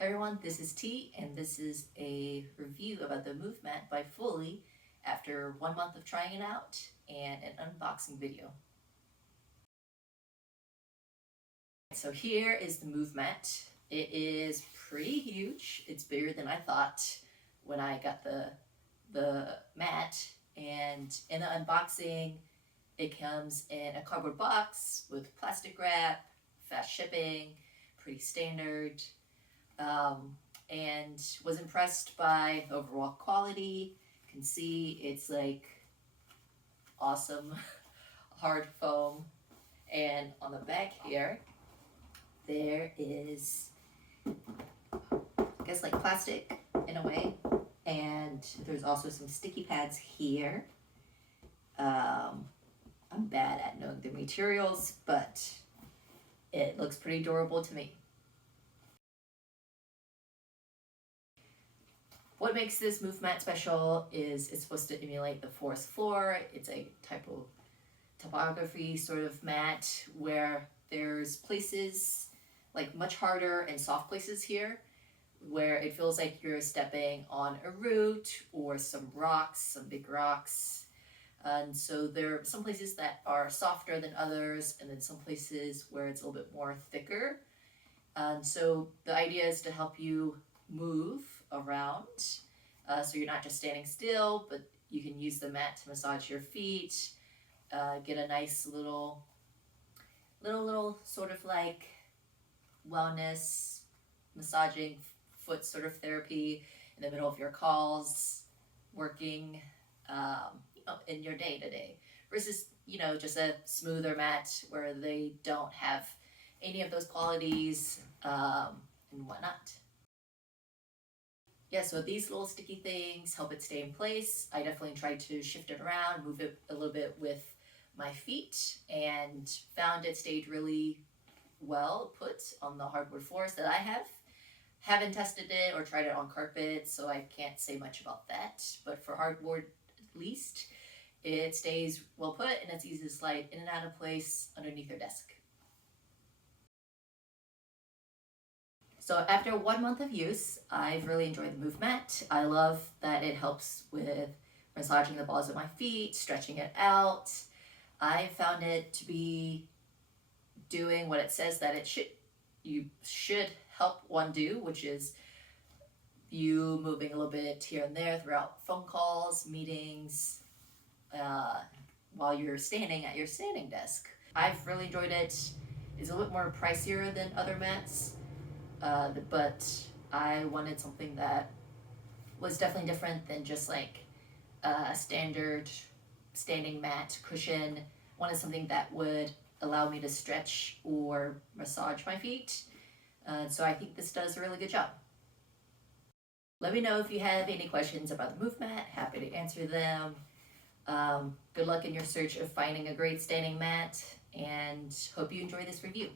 Hey everyone, this is T, and this is a review about the Muvmat by Fully after 1 month of trying it out and an unboxing video. So here is the Muvmat. It is pretty huge. It's bigger than I thought when I got the mat, and in the unboxing it comes in a cardboard box with plastic wrap, fast shipping, pretty standard. And was impressed by the overall quality. You can see it's like awesome hard foam, and on the back here there is, I guess, like plastic in a way, and there's also some sticky pads here. I'm bad at knowing the materials, but it looks pretty durable to me. What makes this Muvmat special is it's supposed to emulate the forest floor. It's a type of topography sort of mat where there's places like much harder and soft places here where it feels like you're stepping on a root or some rocks, some big rocks. And so there are some places that are softer than others, and then some places where it's a little bit more thicker. And so the idea is to help you move around, so you're not just standing still, but you can use the mat to massage your feet, get a nice little sort of like wellness massaging foot sort of therapy in the middle of your calls, working in your day-to-day, versus just a smoother mat where they don't have any of those qualities and whatnot. Yeah, so these little sticky things help it stay in place. I definitely tried to shift it around, move it a little bit with my feet, and found it stayed really well put on the hardwood floors that I have. Haven't tested it or tried it on carpet, so I can't say much about that. But for hardwood, at least, it stays well put, and it's easy to slide in and out of place underneath your desk. So after 1 month of use, I've really enjoyed the Muvmat. I love that it helps with massaging the balls of my feet, stretching it out. I found it to be doing what it says that you should help one do, which is you moving a little bit here and there throughout phone calls, meetings, while you're standing at your standing desk. I've really enjoyed it. It's a little bit more pricier than other mats, but I wanted something that was definitely different than just like a standard standing mat cushion. I wanted something that would allow me to stretch or massage my feet. So I think this does a really good job. Let me know if you have any questions about the Muvmat. Happy to answer them. Good luck in your search of finding a great standing mat, and hope you enjoy this review.